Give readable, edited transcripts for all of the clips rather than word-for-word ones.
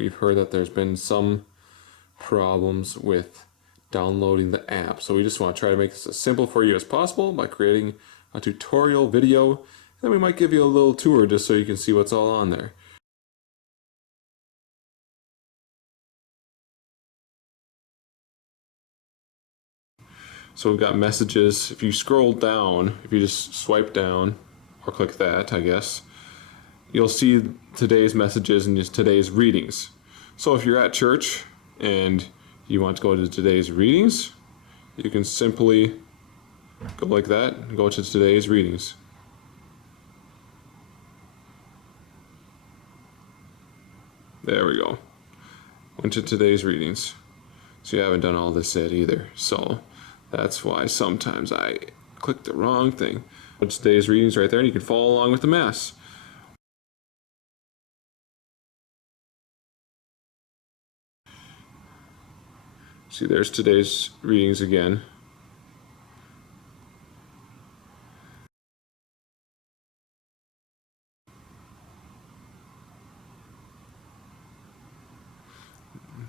we've heard that there's been some problems with downloading the app. So we just want to try to make this as simple for you as possible by creating a tutorial video. And then we might give you a little tour just so you can see what's all on there. So we've got messages. If you scroll down, if you just swipe down or click that, I guess, you'll see today's messages and just today's readings. So if you're at church and you want to go to today's readings, you can simply go like that and go to today's readings. There we go. Went to today's readings. So you haven't done all this yet either. So that's why sometimes I click the wrong thing. But today's readings right there, and you can follow along with the Mass. See, there's today's readings again.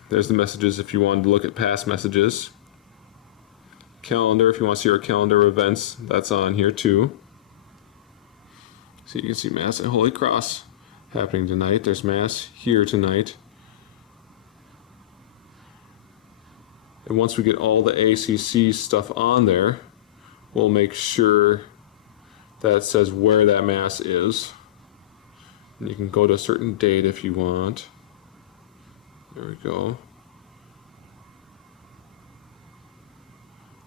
There's the messages if you wanted to look at past messages. Calendar, if you want to see our calendar events, that's on here too. So you can see Mass at Holy Cross happening tonight. There's Mass here tonight. And once we get all the ACC stuff on there, we'll make sure that it says where that Mass is. And you can go to a certain date if you want. There we go.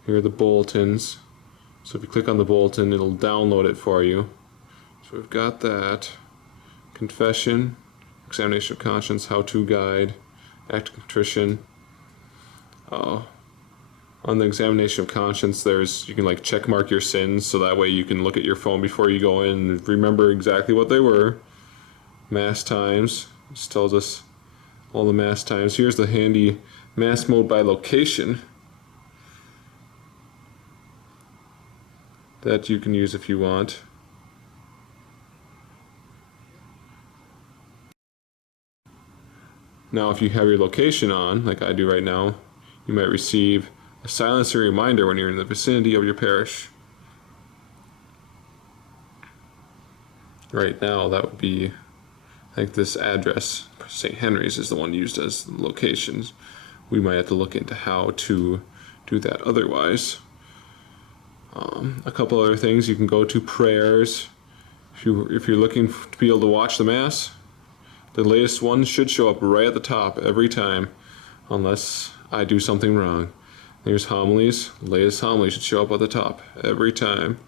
Here are the bulletins. So if you click on the bulletin, it'll download it for you. So we've got that. Confession, examination of conscience, how-to guide, act of contrition. On the examination of conscience, you can like check mark your sins, so that way you can look at your phone before you go in and remember exactly what they were. Mass times, this tells us all the Mass times. Here's the handy Mass mode by location that you can use if you want. Now if you have your location on, like I do right now, you might receive a silencer reminder when you're in the vicinity of your parish. Right now that would be, I think this address, St. Henry's, is the one used as locations. We might have to look into how to do that otherwise. A couple other things, you can go to prayers. If you're looking to be able to watch the Mass, the latest one should show up right at the top every time, unless I do something wrong. There's homilies. The latest homily should show up at the top every time.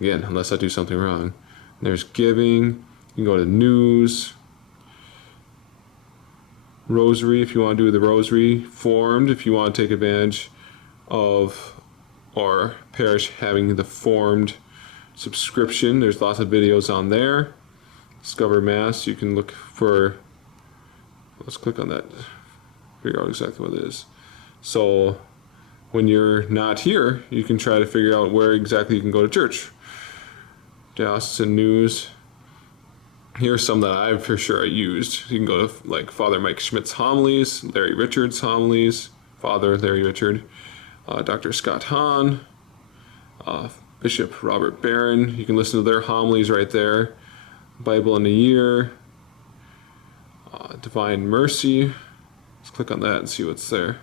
Again, unless I do something wrong. There's giving. You can go to news. Rosary, if you want to do the rosary. Formed, if you want to take advantage of our parish having the formed subscription. There's lots of videos on there. Discover Mass, you can look for, let's click on that, figure out exactly what it is. So when you're not here, you can try to figure out where exactly you can go to church. Diocesan news. Here's some that I've for sure used. You can go to like Father Mike Schmidt's homilies, Larry Richard's homilies, Father Larry Richard, Dr. Scott Hahn, Bishop Robert Barron. You can listen to their homilies right there. Bible in a Year, Divine Mercy. Let's click on that and see what's there.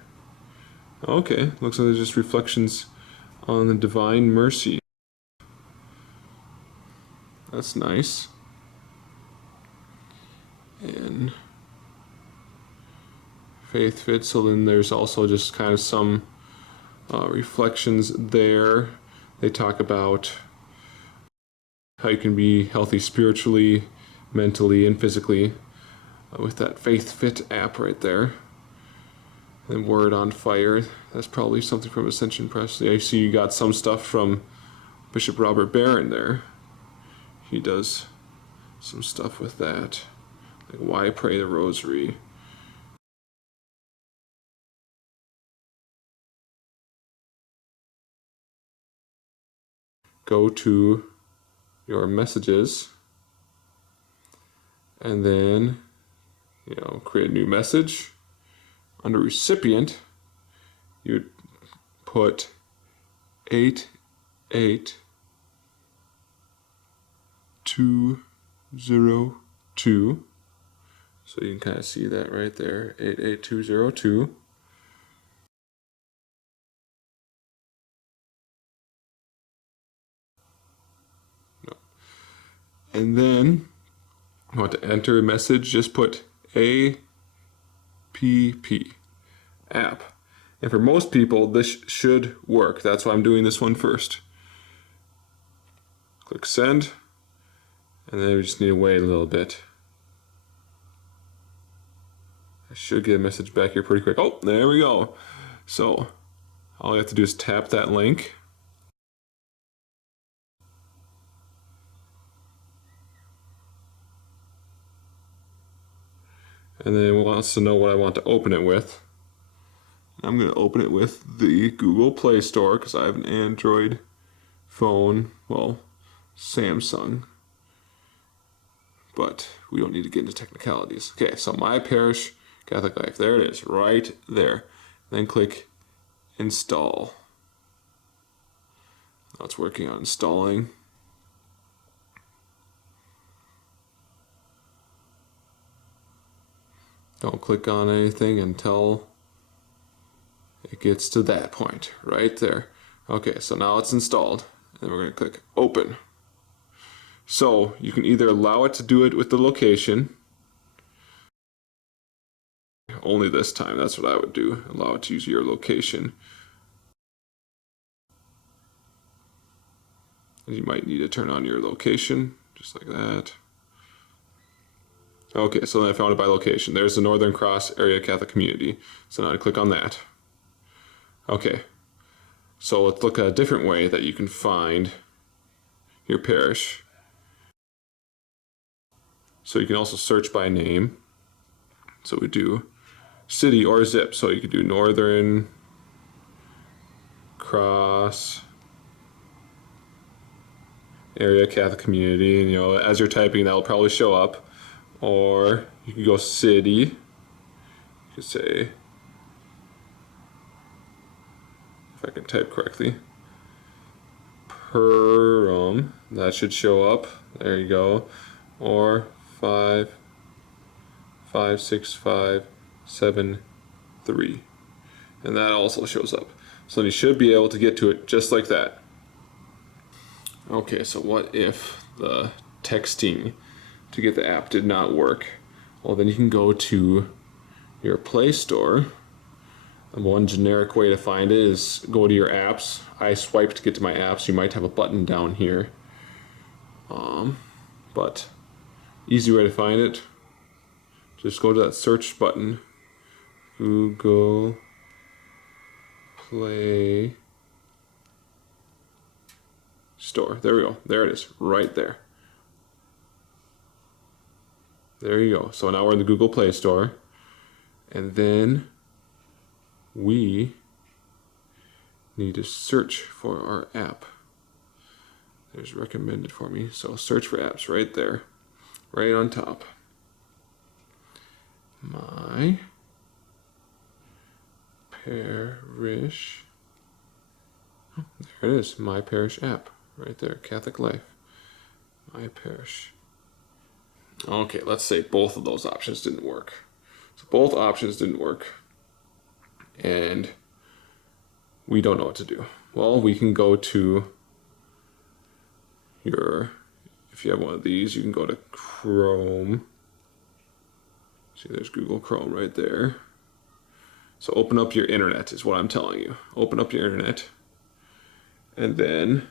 Okay, looks like there's just reflections on the Divine Mercy. That's nice. And Faith Fit, so then there's also just kind of some reflections there. They talk about how you can be healthy spiritually, mentally, and physically with that Faith Fit app right there. And Word on Fire, that's probably something from Ascension Press. I see you got some stuff from Bishop Robert Barron there. He does some stuff with that, like Why Pray the Rosary. Go to your messages, and then create a new message. Under recipient, you would put 88202. So you can kind of see that right there, 88202. And then you want to enter a message, just put APP, app. And for most people, this should work. That's why I'm doing this one first. Click send, and then we just need to wait a little bit. I should get a message back here pretty quick. Oh, there we go. So all you have to do is tap that link. And then it wants to know what I want to open it with. I'm going to open it with the Google Play Store because I have an Android phone, well, Samsung. But we don't need to get into technicalities. Okay, so MyParish Catholic Life. There it is, right there. Then click install. Now it's working on installing. Don't click on anything until it gets to that point, right there. Okay, so now it's installed, and we're going to click open. So you can either allow it to do it with the location, only this time, that's what I would do, allow it to use your location. And you might need to turn on your location, just like that. Okay, so then I found it by location. There's the Northern Cross Area Catholic Community. So now I click on that. Okay, so let's look at a different way that you can find your parish. So you can also search by name. So we do city or zip. So you could do Northern Cross Area Catholic Community, and as you're typing, that'll probably show up. Or you can go city. You could say, if I can type correctly, Perham. That should show up. There you go. Or 55657 and that also shows up. So you should be able to get to it just like that. Okay, so what if the texting to get the app did not work? Well, then you can go to your Play Store. And one generic way to find it is go to your apps. I swipe to get to my apps. You might have a button down here. But easy way to find it, just go to that search button, Google Play Store. There we go. There it is, right there. There you go. So now we're in the Google Play Store, and then we need to search for our app. There's recommended for me. So search for apps right there, right on top. MyParish. Oh, there it is. MyParish app right there. Catholic Life. MyParish. Okay, let's say both of those options didn't work. So both options didn't work, and we don't know what to do. Well, we can go to if you have one of these, you can go to Chrome. See, there's Google Chrome right there. So open up your internet is what I'm telling you. Open up your internet, and then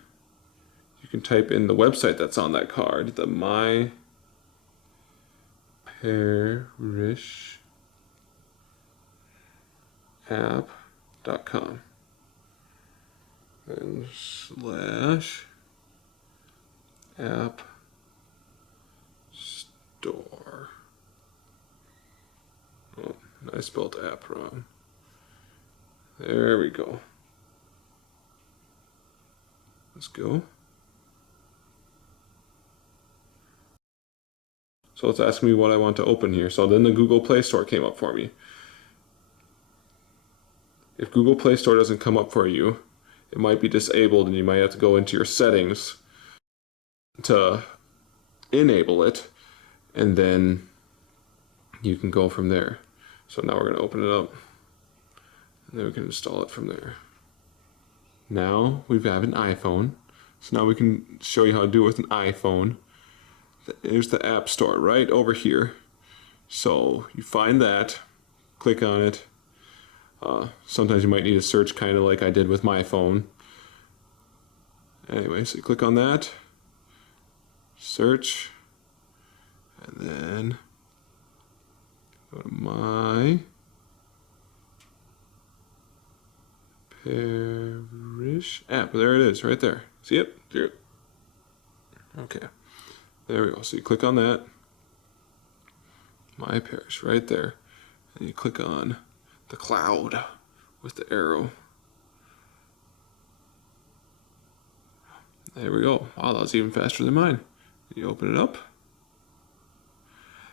you can type in the website that's on that card, the MyParishapp.com, and /app store. Oh, I spelled app wrong. There we go. Let's go. So So it's asking me what I want to open here. So then the Google Play Store came up for me. If Google Play Store doesn't come up for you, it might be disabled and you might have to go into your settings to enable it, and then you can go from there. So now we're going to open it up, and then we can install it from there. Now we have an iPhone, so now we can show you how to do it with an iPhone. There's the App Store right over here. So you find that, click on it. Sometimes you might need to search kind of like I did with my phone. Anyway, so you click on that, search, and then go to MyParish app. There it is, right there. See it? Here. Okay, there we go. So you click on that, MyParish, right there, and you click on the cloud with the arrow. There we go. Wow, that was even faster than mine. You open it up.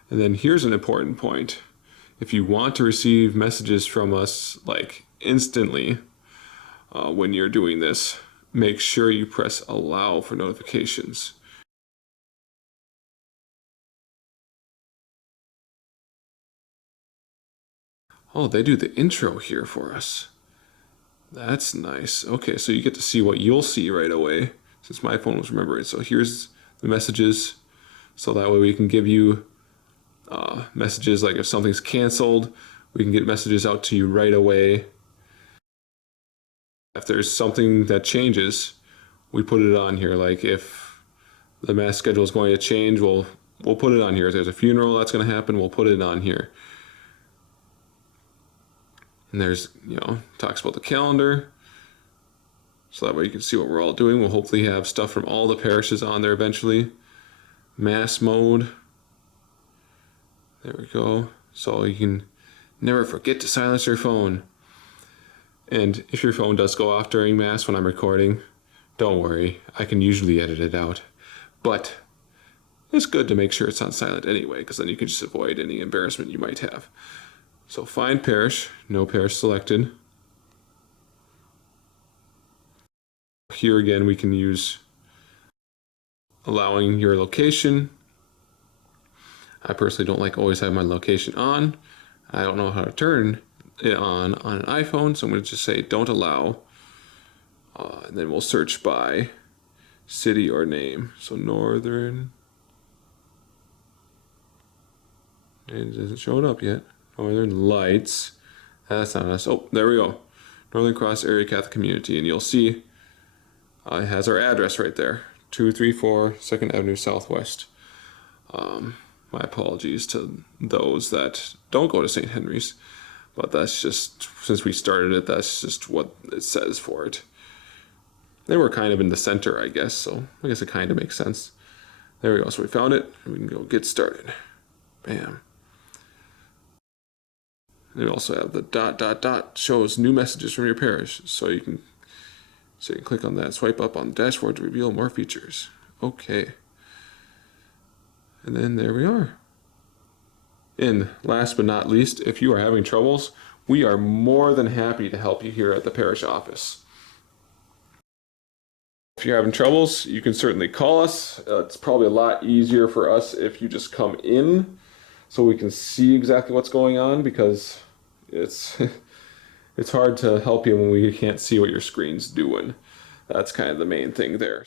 And then here's an important point. If you want to receive messages from us like instantly when you're doing this, make sure you press allow for notifications. Oh, they do the intro here for us. That's nice. Okay, so you get to see what you'll see right away, since my phone was remembering. So here's the messages, so that way we can give you messages like if something's canceled, we can get messages out to you right away. If there's something that changes, we put it on here. Like if the mass schedule is going to change, we'll put it on here. If there's a funeral that's going to happen, we'll put it on here. And there's, talks about the calendar. So that way you can see what we're all doing. We'll hopefully have stuff from all the parishes on there eventually. Mass mode. There we go. So you can never forget to silence your phone. And if your phone does go off during Mass when I'm recording, don't worry. I can usually edit it out. But it's good to make sure it's on silent anyway, because then you can just avoid any embarrassment you might have. So find parish, no parish selected. Here again, we can use allowing your location. I personally don't like always have my location on. I don't know how to turn it on an iPhone, so I'm going to just say don't allow. And then we'll search by city or name. So Northern. It hasn't showed up yet. Northern Lights. That's not us. Oh, there we go. Northern Cross Area Catholic Community. And you'll see it has our address right there. 234 2nd Avenue Southwest. My apologies to those that don't go to St. Henry's. But that's just, since we started it, that's just what it says for it. They were kind of in the center, I guess. So I guess it kind of makes sense. There we go. So we found it. We can go get started. Bam. And we also have the ... shows new messages from your parish. So you can click on that, swipe up on the dashboard to reveal more features. Okay. And then there we are. And last but not least, if you are having troubles, we are more than happy to help you here at the parish office. If you're having troubles, you can certainly call us. It's probably a lot easier for us if you just come in so we can see exactly what's going on, because it's it's hard to help you when we can't see what your screen's doing. That's kind of the main thing there.